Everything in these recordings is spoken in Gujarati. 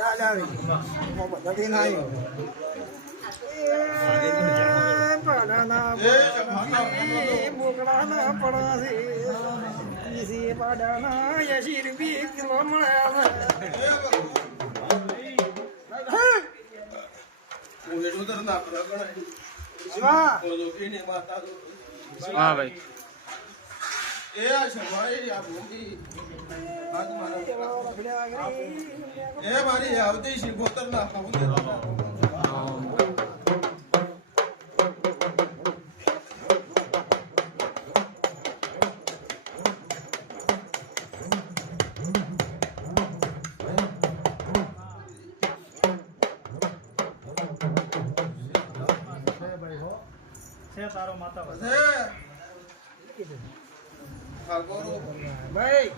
યાદ આવી બધાથી ના પાડાના બોકડાના પડાશે પાડાના 80 રૂપિયા કિલો મળ્યા हाँ भाई मारी आवती शिकोतर ना તારો માતા ભાઈ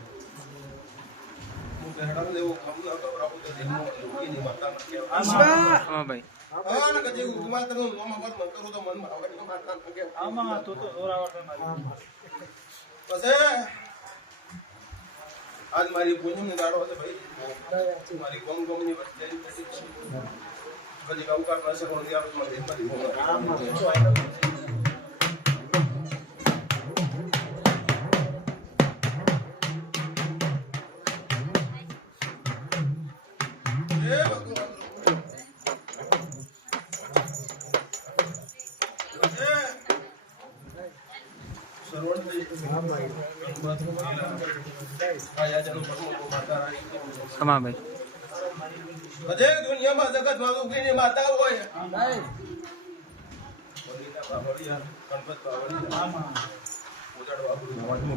હું બેહડા લેવો કામ ના કરાવું તો દેમો લોકોની માતા ના हाँ भाई હા ને કદી હુકુમત નું નોમ મત કરું તો મન માં આવડી માતા ના કે આમાં તો જોરાવટ ના પછી આજ મારી પૂનમ ની દાડો છે ભાઈ મારી ગમ ગમ ની વચ્ચે કદી કાઉકાર પાસે કોણ દિયા મને દેખતી हाँ भाई બધે દુનિયામાં જગત માં ઉગીની માતા હોય ગણપત બાવળિયા ઉજાડ બાબુ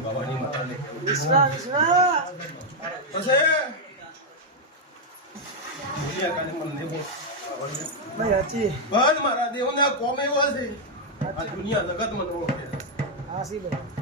ભવાની માતા ને વિશ્વા પછી બોલિયા કાલે મને લેવો ભાઈ હાચી બસ મારા દેવના કોમ એવો છે આ દુનિયા જગત માં ઓળખે હાસી ભાઈ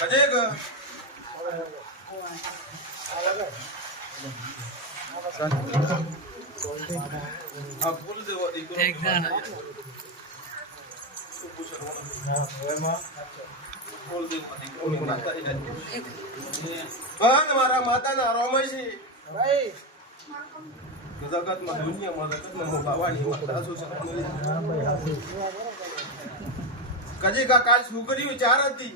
કજેક આ ફૂલ દેવો દીકરો એક દાણા ફૂલ દેવો દીકરો માતા ની પણ મારા માતાના રોમશી ભાઈ જગતમાં દુનિયામાં જગતમાં ભવાની માતા શું છે કજેક આ કાલ છોકરીઓ ચાર હતી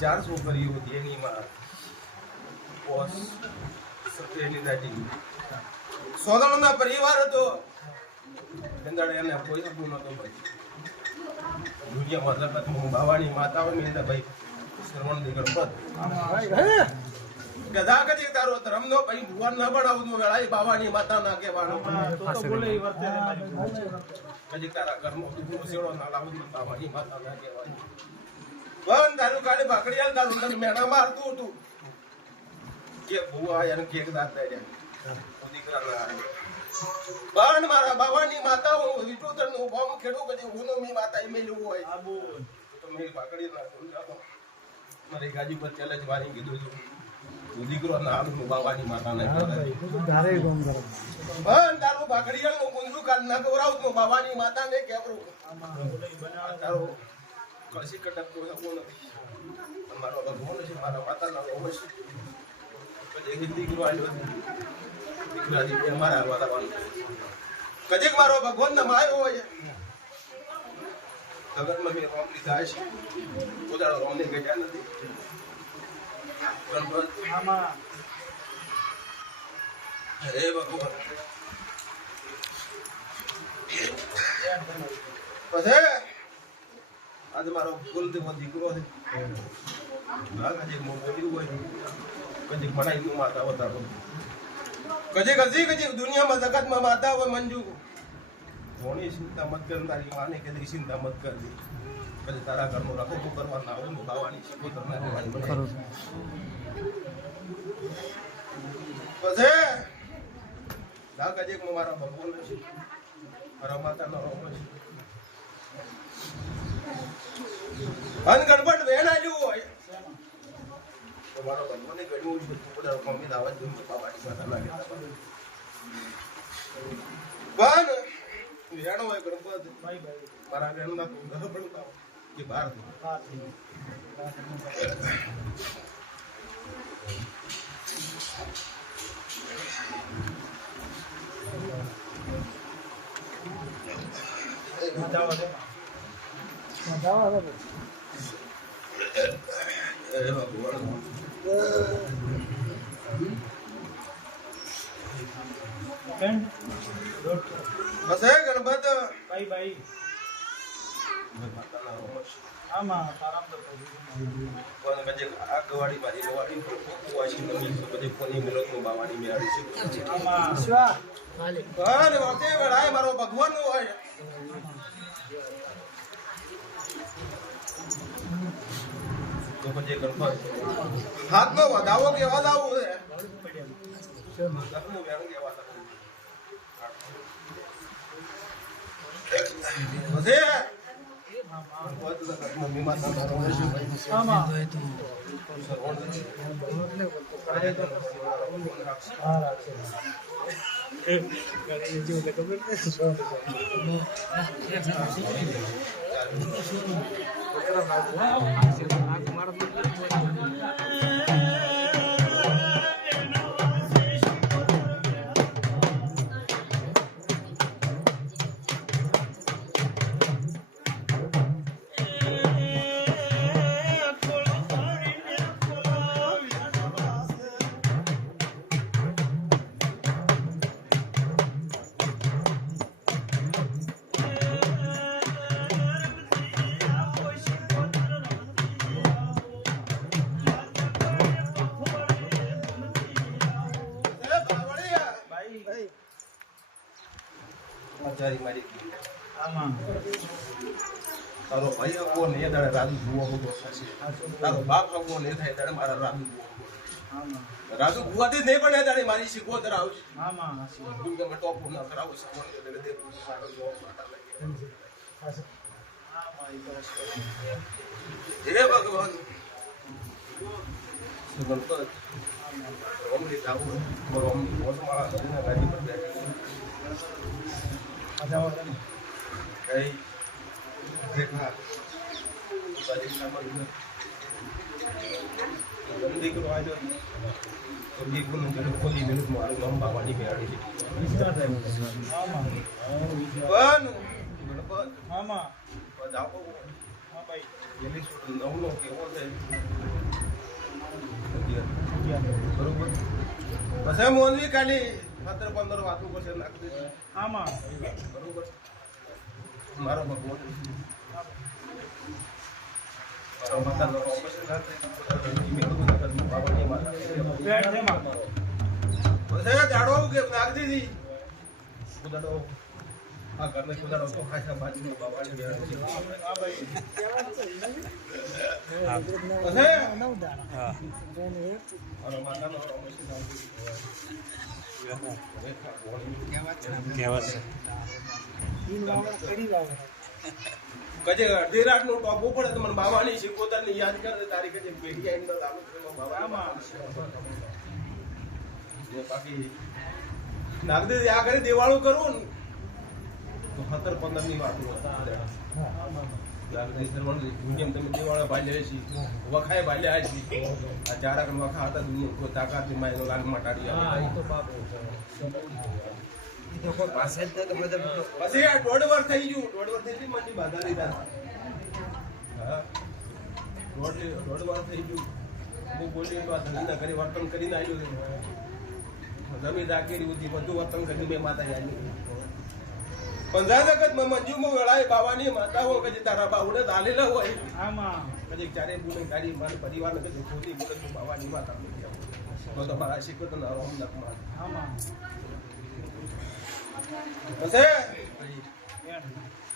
ચાર છોકરીઓ હતી એની માં બોસ સત્યની દાદી સોદણના પરિવાર હતો ચંદાડે એને કોઈ હતું નતો ભાઈ દુનિયામાં જગતમાં ભવાની માતાઓ મિલતા ભાઈ શ્રવણ દીકરો ગધા કદી તારો ધર્મનો ભાઈ ભુવન ન બનાવતો વેળાઈ બાવાની માતા ના કહેવાનું તો બોલે ઈ વર્તે કદી તારા ઘરમાં દુખનો સેડો ના લાવું બાવાની માતા ના કહેવાય વન તારું કાલે ભાકડીયા તારું તને મેણા મારતું હતું કે ભુવા એને કેક દાત દે દીકરા ના બાણ મારા બાવાની માતા હું વિટોતર નું બોમ ખેડું કદી હુનો મી માતા મેલ્યું હોય તો મે ભાકડી ના સમજાતો મારી ગાજી પર ચેલેન્જ વારી કીધું છું દીકરો નામ બાવાની માતા ને ધારે ગમ કરો પણ તારું ભાકડીયા નું ગુંજુ કાલ ના ગૌરાવ નું બાવાની માતા ને કેવરું તારો કશી કટક કોઈ કોણ મારો ભગવાન છે મારા માતા ના ભગવાન છે કદી દીકરો આવ્યો દીકરા દી મારા વાળા કદીક મારો ભગવાન ના માયો હોય જગતમાં મેં રોમ લીધા છે પોતાનો રોમને ગયા નથી હે ભગવાન પછી આજે મારો કુલદેવ દીકરો છે આજે મોટું હોય કદી મનાઈ માતા વધારો કદી દુનિયામાં જગતમાં માતા હોય મંજુ કોની ચિંતા મત કર તારી માને કદી ચિંતા મત કરવી કદી તારા ઘરનો રખો કરવાના હોય ભાવાની શીખો કરનારી ખરું પછી જા કદી મારા ભગવાન છે મારા માતાનો રોમ છે અન ગણપત વેણ આલ્યું હોય તો મારો ભગવાને ગણ્યું છે બધા મમ્મી દાવા દઉં તો બાવાની માતા લાગે પણ વેણો હોય ગણપત મારા વેણના તો ભણતા કે બહાર બસ હે ગણપત ભાઈ આમાં આરામ કરતો કોને કજે આ ગવાડી મારી ગવાડી વાશી નમી બધે કોની મિલત નો બાવાની મેળી છે આમાં સ્વા હાલે અરે વાતે વડાય મારો ભગવાન નો હોય તો પછી ગણપત હાથ નો વધાવો કેવા દાવું છે લખનું વેણ કેવા દાવું પછી મમ્મી માતા મારો છે આમાં મારી આમાં તારો ભાઈ અગવો ને દાડે રાજુ જુઓ હોતો થશે તારો બાપ અગવો ને થાય દાડે મારા રાજુ જુઓ આમાં રાજુ ગુવાથી નહીં પણ એ દાડે મારી શીખવો ધરાવશે આમાં દુર્ગા ટોપ ના કરાવો સામાન એટલે દે સારો જોબ માતા લાગે હે ભગવાન સુગંધ ઓમલી તાવ ઓમલી ઓસમાળા કરીને ગાડી પર બેઠી કઈ દેખા બાજી સામાન ગંદી કરો આજો ગંદી કોને જને ખોલી મિનિટ મારું નામ બાવાની બેહાડી છે આમાં પણ ગણપત આમાં જાઓ હા ભાઈ એની છોડ નવનો કેવો છે બરોબર પછી મોનવી કાલી 15 વાતો કરશે નાખી દે આમાં બરોબર મારો ભગવાન મારો માતાનો ઓપરેશન ના થાય મેં કીધું ના કરું બાબાની માતા બેઠ દેમાં પછી જાડો કે નાખ દીધી કુદાડો આ ઘરને કુદાડો તો ખાસા બાજુનો બાબાની બેહાડી છે હા ભાઈ પછી નવ દાણા હા મારો માતાનો ઓપરેશન ના કજે અડધી રાત નું ટોપ પડે તો મને બાવાની શીખોતર ની યાદ કરે તારી કજે પેઢી આઈને લાગુ બાબા બાકી નાગ દે આ ઘરે દેવાળું કરું ને તો 17-15 ની વાત જેમ તમે દેવાળા ભાલ્યા છે વખાય ભાલ્યા છે આ ચારા કણ વખા હતા દુનિયા તાકાત ની માયનો લાલ મટાડી પછી આ 1.5 વર્ષ થઈ ગયું 1.5 વર્ષ થઈ ગઈ મને બાધા લીધા હા 1.5 વર્ષ થઈ ગયું હું બોલી તો આ ધંધા કરી વર્તન કરીને આવ્યો જમી દાકેરી ઉધી બધું વર્તન કરી મેં માતા આવી પણ જાનકત મંજુમાં વેળાએ બાવાની માતા હો કે તારા બાવડે દાલેલા હોય આમાં પછી ચારે બોલે તારી મારી પરિવારને કદી ખોટી બોલે બાવાની માતા તો તમારા શીખો તો ના રોમ નક માર પછી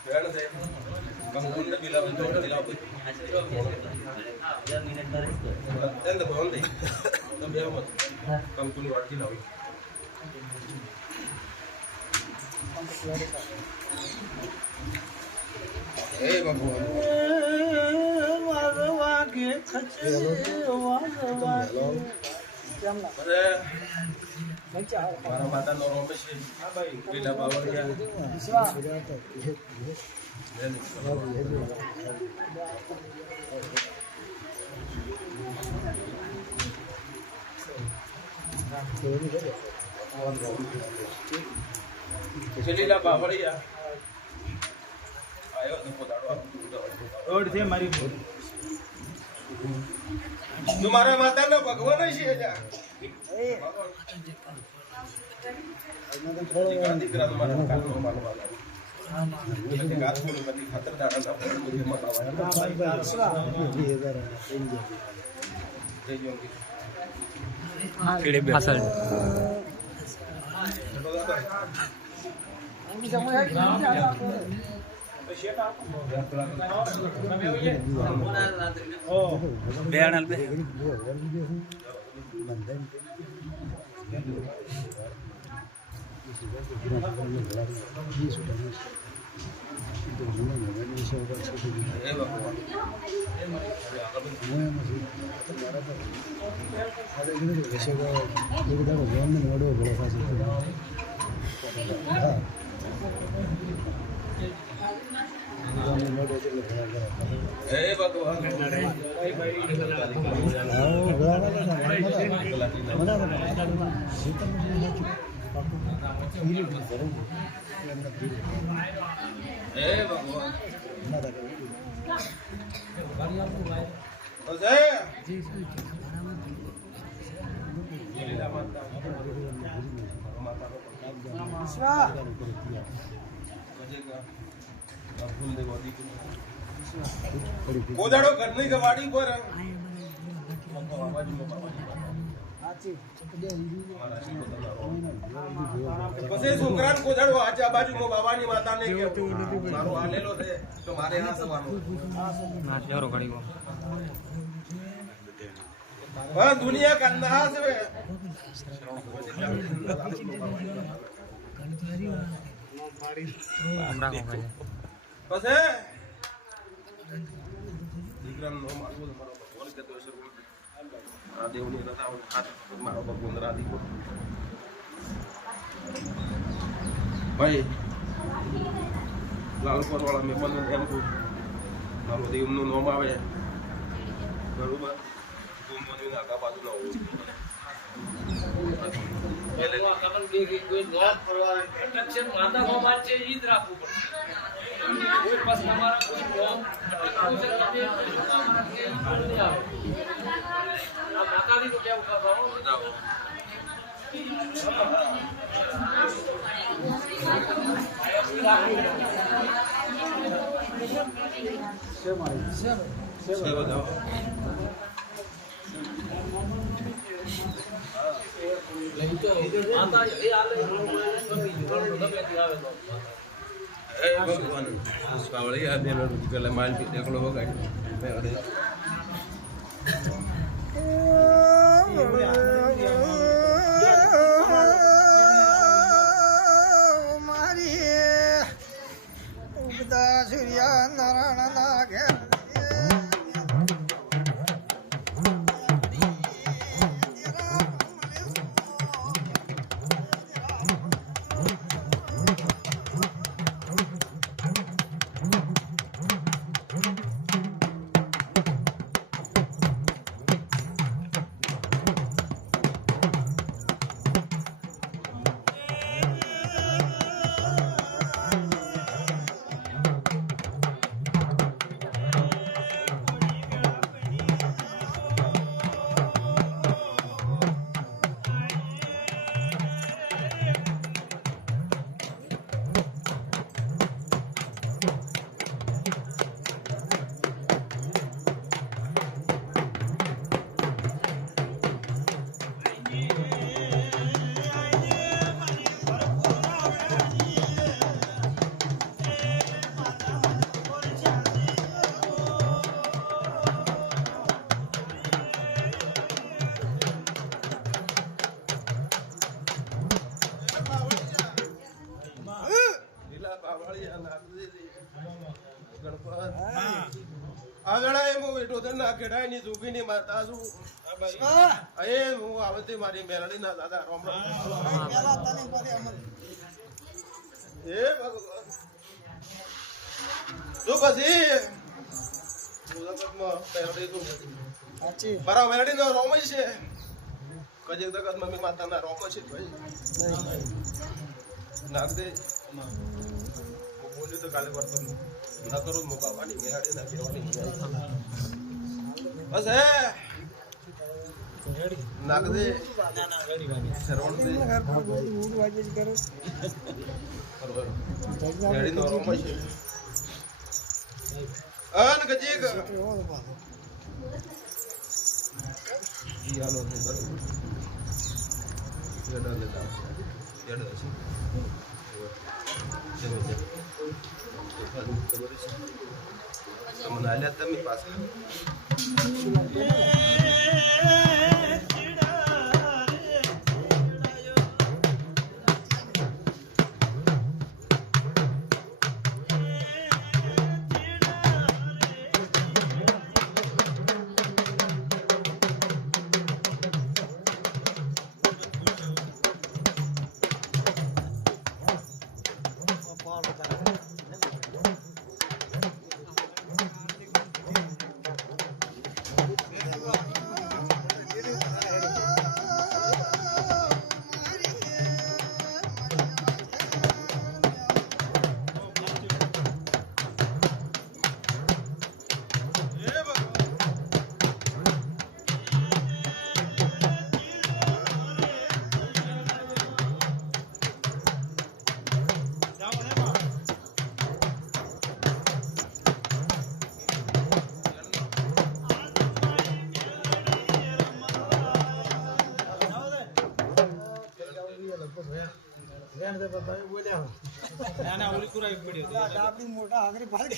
બેન દે કંકુને બિલાવ તો બિલાવ એન્ડ બોન દે તો બે મત કંકુની વાટકી લાવી એ ભગવાન વાગવા કે ખચે વાગવા અરે મારા માતા નો રોમે છે હા ભાઈ પેલા લીલા બાવળિયા આયો તો પોતાડો રોડ છે મારી તું મારા માતા નો ભગવાન છે જા દીકરા તો મારા કાનો માનવાના એટલે ગાત બોલ બધી ખાતર દાડા ના પડે મુજે પાછળ બેણલ બે કોદાડો ઘરની ગવાડી પર પછી છોકરાને કોદાડો આચા બાજુમાં બાવાની માતાને કે મારો હાલેલો છે તો મારે આ સવાનું ના જોરો ઘડી હા દુનિયા કંદા છે પછી દીકરાનો નામ આલ્યો મારો ભગવાન કે તો શરૂ આ દેવની રતા હાથ મારો ભગવાન રાધી કો ભાઈ લાલપુર વાળા મેં પણ એમ કહું મારો દેવનું નામ આવે બરોબર ગુમવાની આગા બાજુ ના હોવું માતા ભગવાન છે ઈ જ રાખવું પડે કોઈ પાસ તમારા કોઈ જોબ માતાજી તો કેવું કરવાનું ભગવાન કાવળી આ બેનો પેલા માલ પી દેખલો વગાડી મારી ઉગતા સૂર્યા નારાયણ ના ઘેર ઇટોતેરના ખેડાઈની જોગીની માતા છું. એ હું આવતી મારી મેલડીના દાદા રામ રામ. હે ભગવાન. જો પછી જગતમાં મેલડી તો મારા મેલડીનો રોમ છે. કજે જગતમાં મેં માતાના રોમ છે ભાઈ. નાખ દે. બોલ્યું તો કાલે વર્તન ના કરું બાબાની મેલડી ના કહેવાની બસ હે નાખ દે સરવણ દે મેલડીનો રોમ છે. અન ગજીક યાલો ને બરોબર યડા લેતા યડા છે ચલો ખબર છે તમને આલ્યા તમે પાસે મોટા આગળ ભાગ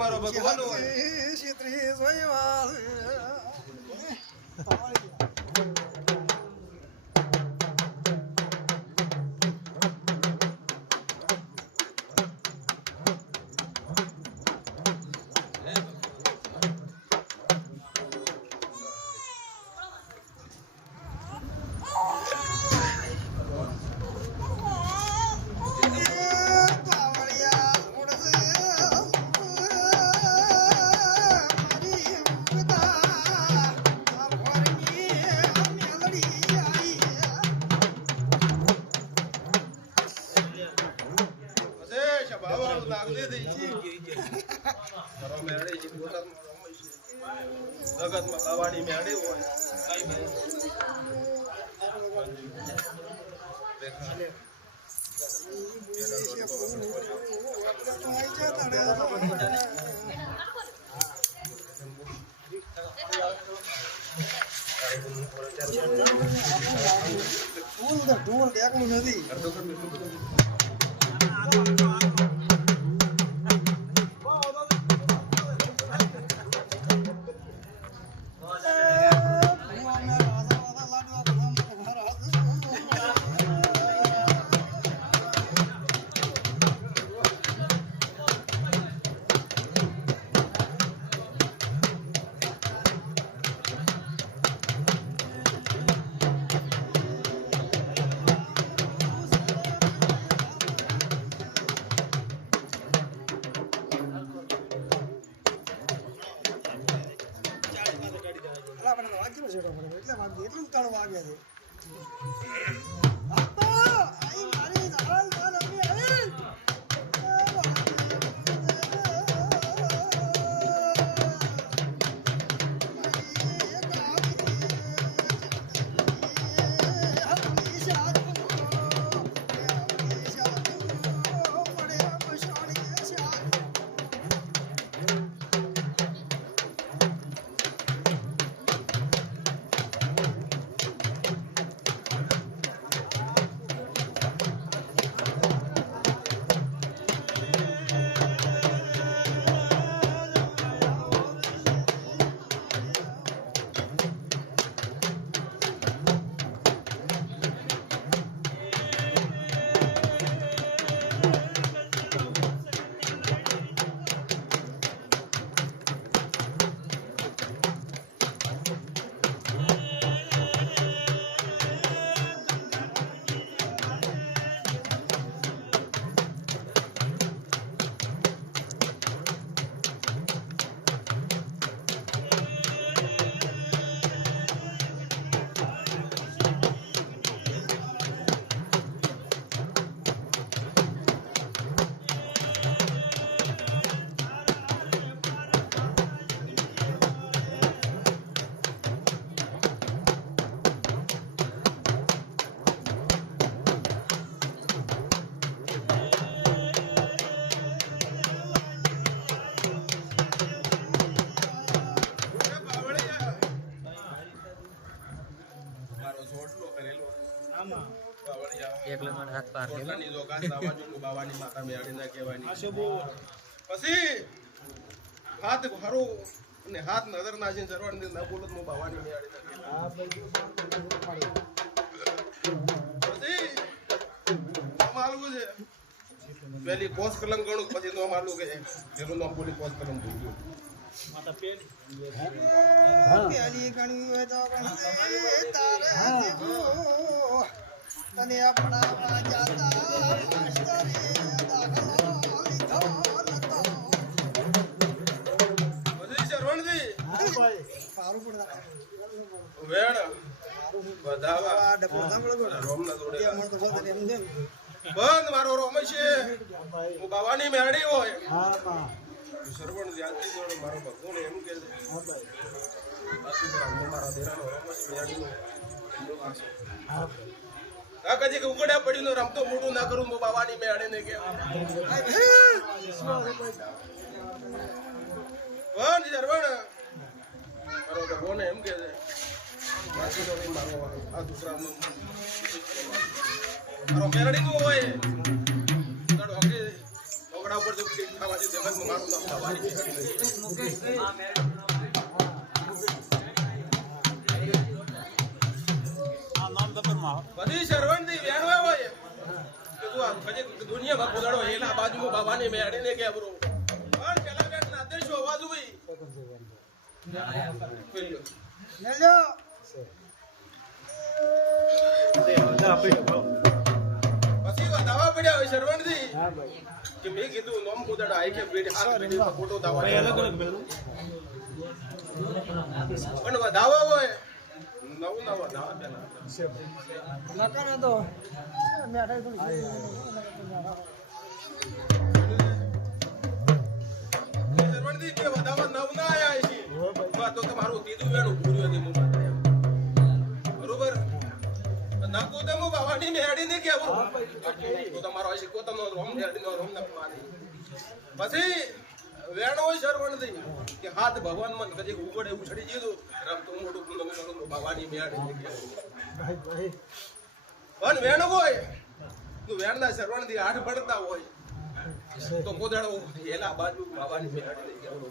મારો ભગવાન જગતમાં બાવાની મેળી હોય ઢોલ એકલું નથી એટલું તાળ વાગે છે પોતાની જોગાત લાવવા જો બાવાની માતા મેળડી ના કહેવાની પછી હાથ ભરો અને હાથ નજર નાખીને સરવાળને ના બોલો તો બાવાની મેળડી ના કહેવાની પછી માલવું છે પેલી પોસ કલમ ગણું પછી નો માલું કે પેલું નામ બોલી પોસ કલમ ભૂલ્યું પેલી ગણવી હોય તો ગણવી તારે જીવો તને આપણા જાતા માસ્તરે દાખલો લીધો નતો પછી શરવણજી સારું પડે વેણ વધાવા આ ડબો સાંભળો રોમના જોડે એ મને તો બોલતા એમ ને બંધ મારો રોમ છે હું બાવાની મેરડી હોય સરવણ ધ્યાનથી જોડે મારો ભક્તો ને એમ કે છે મારા દેરાનો રોમ મેરડીનો આ કદી કે ઉગડ્યા પડીનો રમતો મોટું ના કરું હું બાવાની મેરડી ને કે બંધ સરવણ મારો ભક્તો ને એમ કે છે મારો આ દુસરા મારો મેરડી નું હોય ઓગડા ઉપર ખાવા જગત મારું નામ બાવાની બધી શરવણથી વેણવા હોય કે તું આ દુનિયામાં કોદાડો હેલા બાજુમાં બાવાની મેળીને કે બરો પણ પેલા બેટ ના દેશો અવાજ ભાઈ નેલ્યો પછી વધાવા પડ્યા હોય શરવણથી કે મેં કીધું નોમ કોદાડો આઈ કે બેટ હાથ બેટ ફોટો દાવા અલગ અલગ પણ વધાવા હોય નવું ના વધાવા પેલા લકાનો તો મેઠાઈ થોડી શરવણથી કે વધાવા નવ ના આયા છે તો તમારું ત્રીજું વેણું પૂર્યું હતી મુંબઈ બરોબર નાખું તો હું બાવાની મેળી ને કેવું તો તમારો આ શીખો રોમ મેળી નો રોમ પછી વેણો હોય શરવણ થઈ કે હાથ ભગવાન મન કદી ઉગડે ઉછળી જીધું રમતો મોટું બાવાની મેળી ને કેવું પણ વેણ હોય તું વેણના શરવણ થી આઠ પડતા હોય તો કોદાડો એલા બાજુ બાવાની મેળી ને કેવું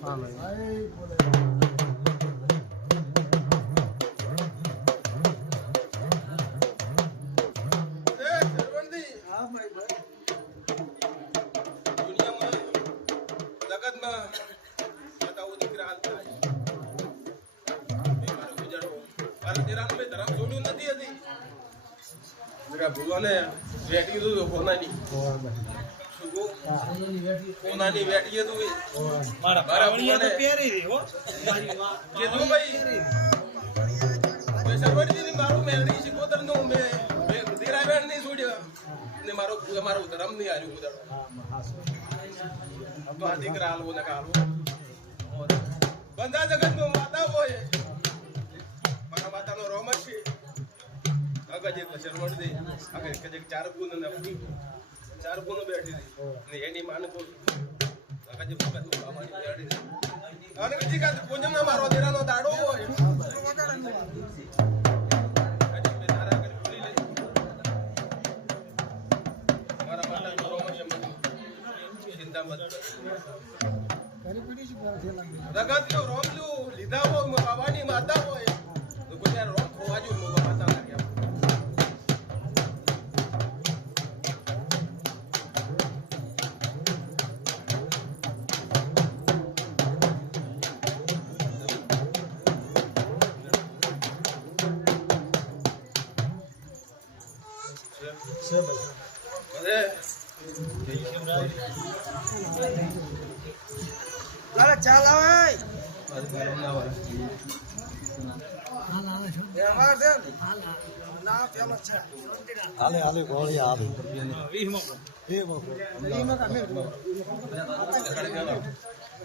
ભગવાને વેટી દઉં કોનાની કોનાની વેટી દઉં મારા ભગવાને કીધું ભાઈ સરવણજી મારું મેળવી શીખોતર નું મેં ધીરા વેણ નહીં છોડ્યો ને મારું ધર્મ નહીં હાર્યું ઉદાડો તો આ દીકરા હાલવો ને હાલવો બંધા જગત નું માતા હોય મારા માતાનો રોમ છે શરવણ દે ચાર ગુણ બેઠી ને એની માન મારો દેરાનો દાડો હોય મારા માતા ચિંતા મત જગત નો રોમ લીધા હોય બાબાની માતા હોય તો કોઈ રોમ ખોવા જો માતા લાગ્યા અરે ચાલ આવે ના પેલો છે હાલે હાલે ગોળી હાલે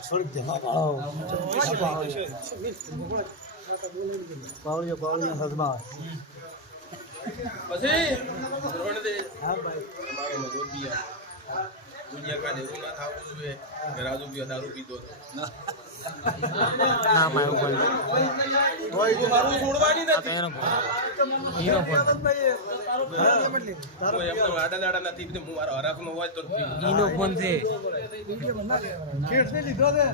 થોડીક ધ્યાન પાવળીઓ પાવળીઓ હજમાં પછી ધોરણ દે હા ભાઈ તમારો મજૂર બિયા દુનિયા કા દેવું ના થાવું જોઈએ કે રાજુ બિયા દારૂ પીતો હતો ના માયો ભાઈ તું મારું છોડવાની નથી હું એમને આડા દાડા નથી હું મારો હરાકનો હોય તો ઈનો ફોન છે લીધો છે